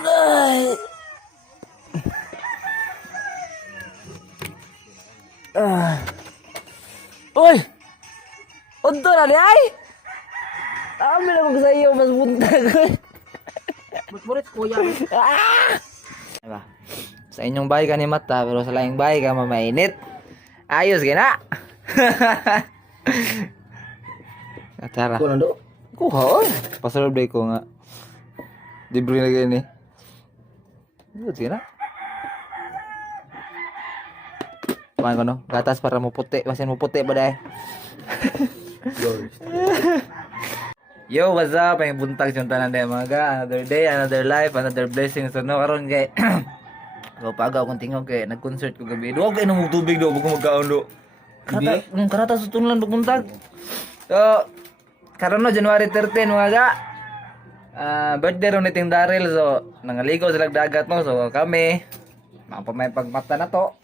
Ay. Uy! Unto na di ay! Amin ako sa iyo, mas buntag. Murit kuya. Diba? Sa inyong bahay ka ni mata, pero sa laing bahay ka mamainit. Ayos gina. Acara. Kuno do. Kuha oy. Pasal break ko nga. Dibri lagi ni. Ayos gina. Kumain ko no. Gatas para mo puti. Basin mo puti ba dahil? Yo, what's up? Ang buntag yung tanan day mga. Another day, another life, another blessing. So no, karon kay so pagaw kung tingog kay nag-concert ko gabi. Duwa kay nang tubig do, bago magkaon do. Karata sa tunlan buntag. So karon no January 13 mga. Birthday ron ni Ting Daryl, so nangaligo sila dagat no. So kami mapamay pagmata na to.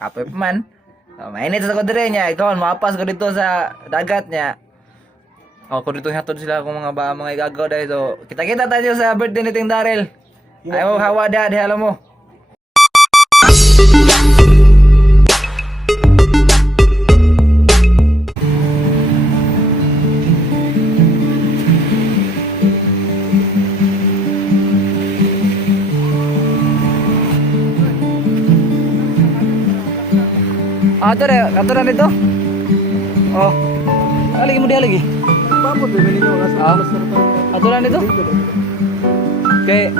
Kapoy pa man. So, mainit sa ko dire niya. Ikaw maapas ko dito sa dagat niya. Kung dito hatod sila kung mga igagaw dahil. So, kita-kita tayo sa birthday ni Ting Daryl. Ayaw hawa di alam mo. Ato na dito. Oh. Lagi mo dia lagi. Papo do meninyo Ah. Ato na dito. Kay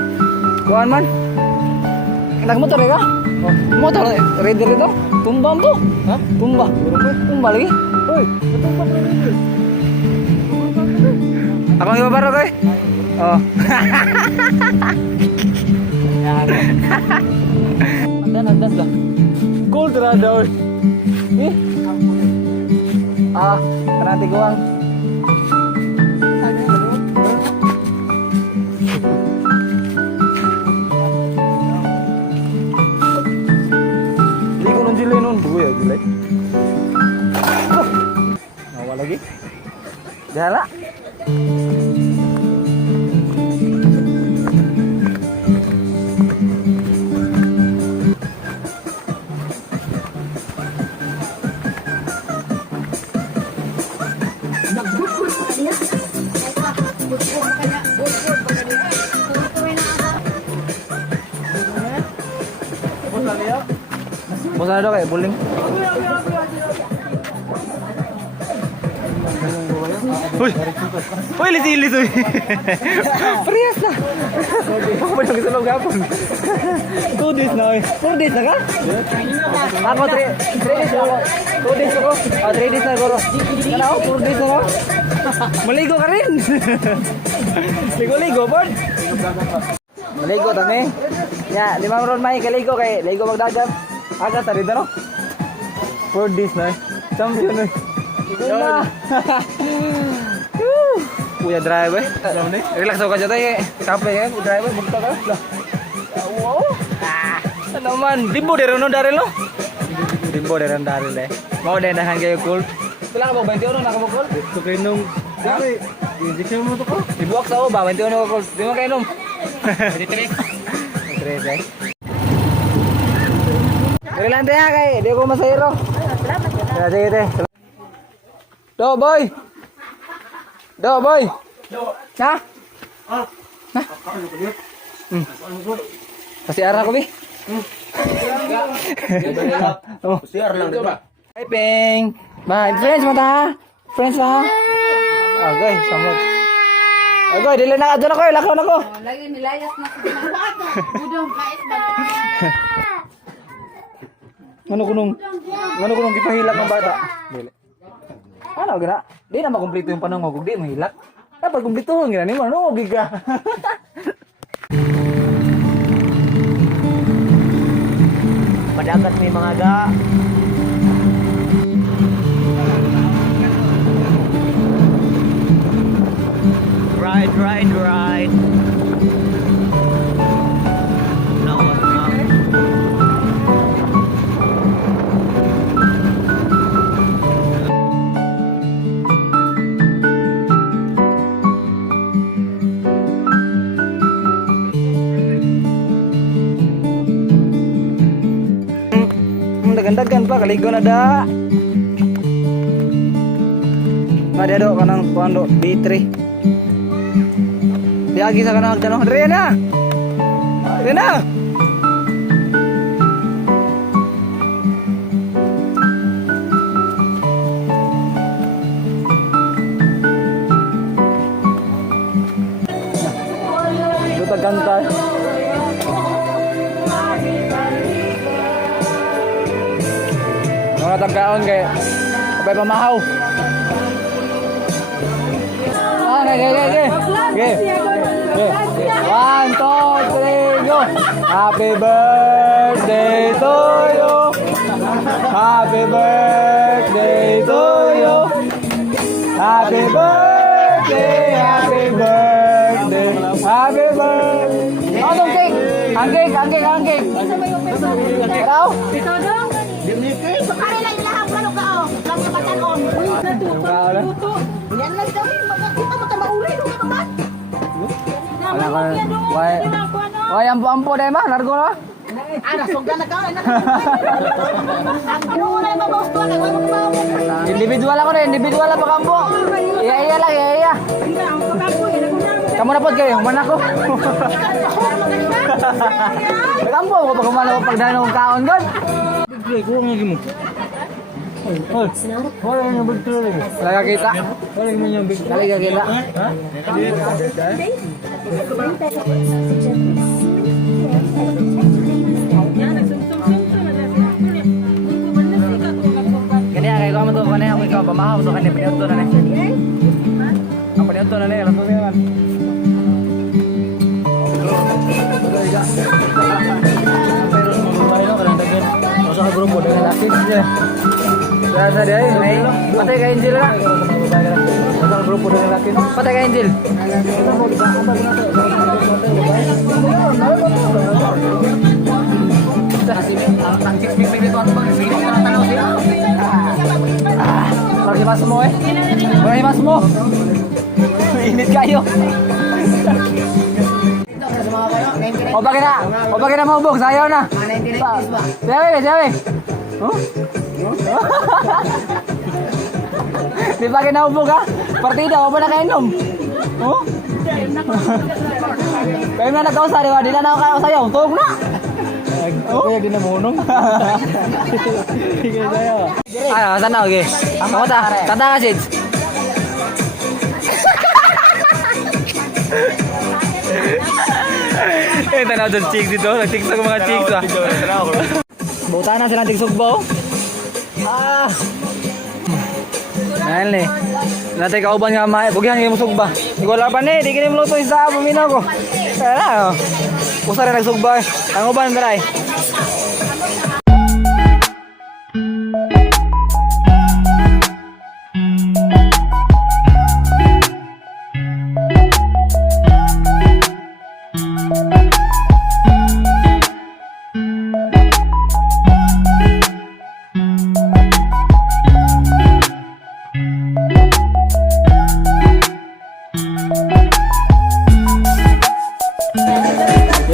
kuan man. Nagmotor ka? Oh, motor ready dito. Tumba mo. Ha? Tumba. Tumba lagi. Hoy, tumba pa rin. Ako ang ibabaro kay. Oh. Andan dah. Cool terada oi. Kanati guang. Ligo nun jilay nun. Buya jilay. Nawa lagi. Jahala. Bosan ada kayak buling. Woi, lisi tuh. Prias lah. Aku banyak keselok gapun. Tudis na kan? Ako 3 days ako. 2 days ako. 3 days na guro. Kana ako 4 days ako. Maligo ka rin. Ligo-ligo pod. Maligo tani. Ya, 5 ron may kaligo kay ligo magdagat. Agad tadi no? 4 days na. Champion na. Punya drive eh. Relax ako ka tayo. Kape eh, drive bukta ka. Wow. Ano man, limbo dari no Daryl no? Limbo dari Daryl eh. Mau dendahan kayo cool. Pila ka ba 21 nakabukol? Ito kay nung. Dali. Injection mo to ko. Dibuak sa ba 21 ko cool. Di mo kay nom. 23. 23 eh. Relante ha kay, di ko masayro. Sige. Do boy. Ha? Na? Kasi ara ko bi. Oh, Siar lang di ba? Hi Peng. Bye friends mata. Friends ha. Okay, samot. Okay, dili na adto na ko, lakaw na ko. Lagi nilayas na sa budong kait ba? Ano kunong gipahilak ng bata? Dili. Ano gina? Di na makumpleto yung panungog, di mahilak. Dapat kumpleto gina nimo, ano giga. Padagat may mga ga. Right. No. dagan pa kaligo na da. Ada do kanang pando B3. Diagi sa kanang tanong, "Dre na." Dre na. Luta ganta. Mga tagkaon kay kapay pamahaw. Okay. 1, 2, 3, go! Happy birthday to you! Happy birthday to you! Happy birthday! Happy birthday! Happy birthday! Oh, itong cake! Ang cake! Ikaw? Ikaw dong. Pakari lang lahang ano ka oh. Lang sa matanon. Uy, natuto. Yan lang kami. Kita mo mauli do ka ba? Wala ka. Why ampo dai mah largo na. Ana sugdan na ka. Ang ginawa na magusto na ko mo. Individual ako na, individual pa kampo. Iya lang, iya. Kamu dapat kayo, mana ko? Kampo ko pag kumala pag dano kaon god. Bigay ko lagi mo. Wala yung bigay. Wala kita. Wala yung bigay. Wala kita. Ha? Kani kay ko man to kanay ako ikaw pamahaw to kanay paniudto na ni. Ang paniudto na ni lang to man. Masa ka grupo dengan laki niya. Biasa dia may patay ka Angel na. Masa ka grupo dengan laki. Patay ka Angel. Lagi mas mo eh. Lagi mas mo. Init kayo. O bakit na maubog? Sayaw na. Siyawi. Huh? Di pa kinaubog ha? Partida, o ba na kainom? Huh? Kayo na nagkausa, di ba? Di na nakakayaw sayaw. Tug na! Kaya di na munong. Sige sayaw. Ano, saan na? Okay. Kamu ta? Tanda ka, Sids? Tanaw doon chicks dito. Nag-tiktok mga chicks ah. Buta na silang tigsugbo. Ayan eh. Natay kauban nga mga. Bugihan nga yung sugba. Hindi ko laban eh. Di kini mo luto isa. Buminaw ko. Kaya na. Usa rin nagsugba eh. Ang uban daray.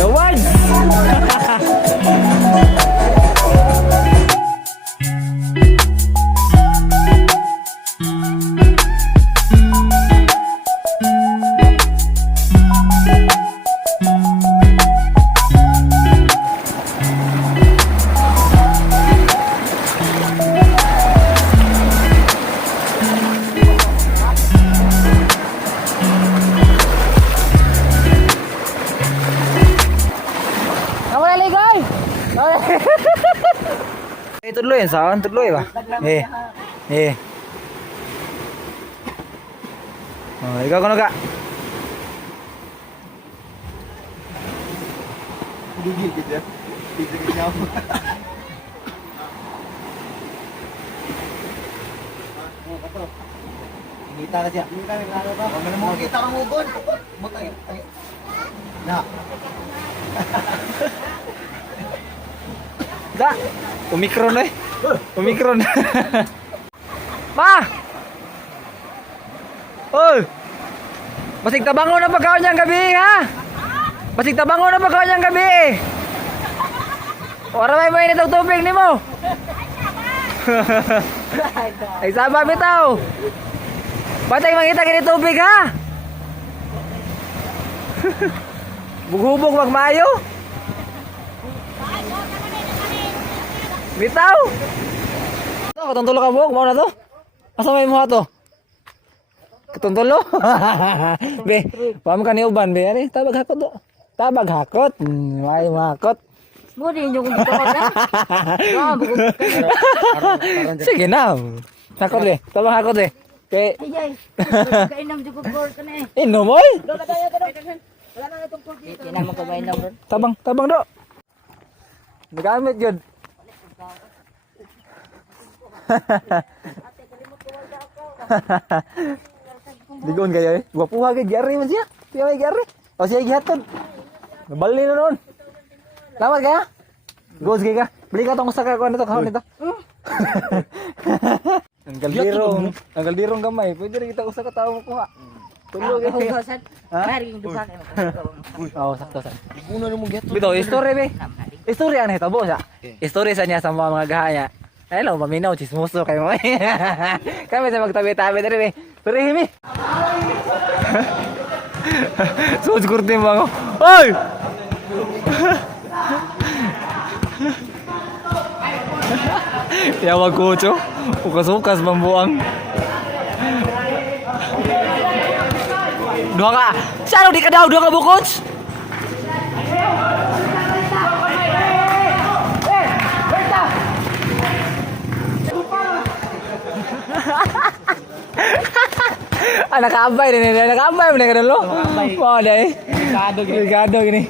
Yawan! Kamu naligoy! Tudloy yan saan? Tudloy ba? Oh, ikaw kono ka? Gigil gitu ya. Gigil nyaw. Kita ka siya. Kita ka klaro ba? Mo kita ka mo bon. Butang. Na. Da, Omicron eh. Omicron. Pa! Oy! Basig tabango na pagkaon niyang gabi, ha? Basig tabango na pagkaon niyang gabi. Ora may mainit ang tubig ni mo. Ay sabab bitaw. Patay mangita kini tubig ha. Bughubog magmayo. Bitaw. To katuntulo ka buhok mao na to. Asa may mo to? Katuntulo. Be, pam ka ni uban be ani tabag hakot do. Tabag hakot. May makot. Mo din yung dito ka na. Ah, bugo. Sige na. Hakot be. Tabag hakot be. Kay Ay, kainam jud ko board ka na eh. inom oy. Wala na itong board dito. Ina mo ka ba inam board? Tabang do. Nagamit yun. Digon kayo eh. Gwapuha kay Gary man siya. Siya may Gary. O siya gihatod. Nabali na noon. Lamat kaya? Goes kay ka. Bili ka tong usa ka kuan nito kahon nito. Ang galdirong gamay. Pwede rin kita usa ka tawo mo kuha. Tulog eh. Hari yung duha kay Oo, sakto sa. Una na mo get. Bito, story be. Story ang hitabo sa. Story sa niya sa mga gahaya. Hello, maminaw, chismoso kayo mo. Kami sa magtabi-tabi na rin eh. Sorry, Himi. Suot kurti mo ako. Oy! Yawag kucho. Ukas-ukas bambuang. Dua ka. Saan di ka daw? Dua ka bukots? Nakaambay din nila. Nakaambay mo na ganun lo. Wow, dahil. Rigado gini.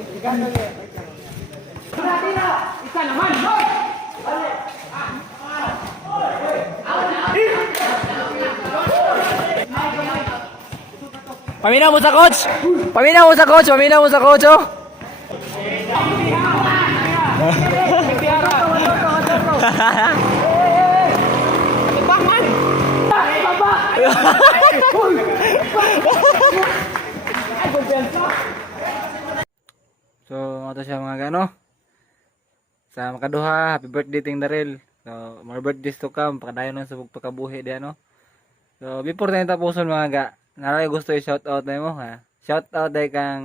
Paminaw mo sa coach. Paminaw mo sa coach. Paminaw mo sa coach. Oh. So, ito siya mga gano. Sa makaduha, happy birthday ting Darrell. So, more birthdays to come. Pakadayon nun sa pagpakabuhi di ano. So, before tayo tapuson mga ga, naray gusto i-shout out na mo ha. Shout out dahil kang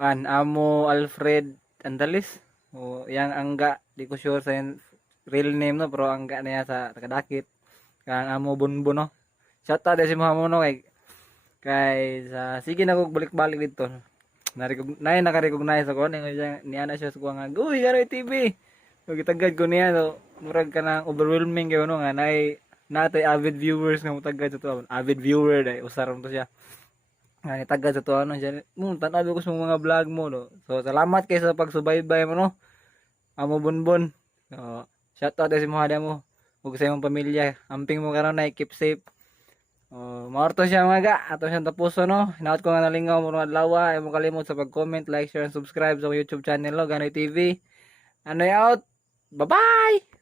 Amo Alfred Andalis. O, yang angga, di ko sure sa yung real name no, pero angga na yan sa takadakit. Kang Amo Bunbun no. Shout out dahil si Muhammad no kay sa sige na kog balik-balik dito. Naka-recognize ako niya na siya sa kuha nga uy Garoy TV so gitagad ko niya so murag ka ng overwhelming kayo no nga natay avid viewers nga mutagad sa to avid viewer dahil usaram to siya nga nitagad sa to ano siya tanaw ko sa mga vlog mo no so salamat kay sa pagsubaybay mo no Amo Bunbun so shout out si Muhammad mo ug sa imong pamilya amping mo karon na keep safe. Maorto siya mga ga, ato siyang tapuso no. Hinaot ko nga nalingaw mo mga adlaw, ay mo kalimot sa pag-comment, like, share, and subscribe sa YouTube channel no, Ganoy TV. Anoy out. Bye-bye.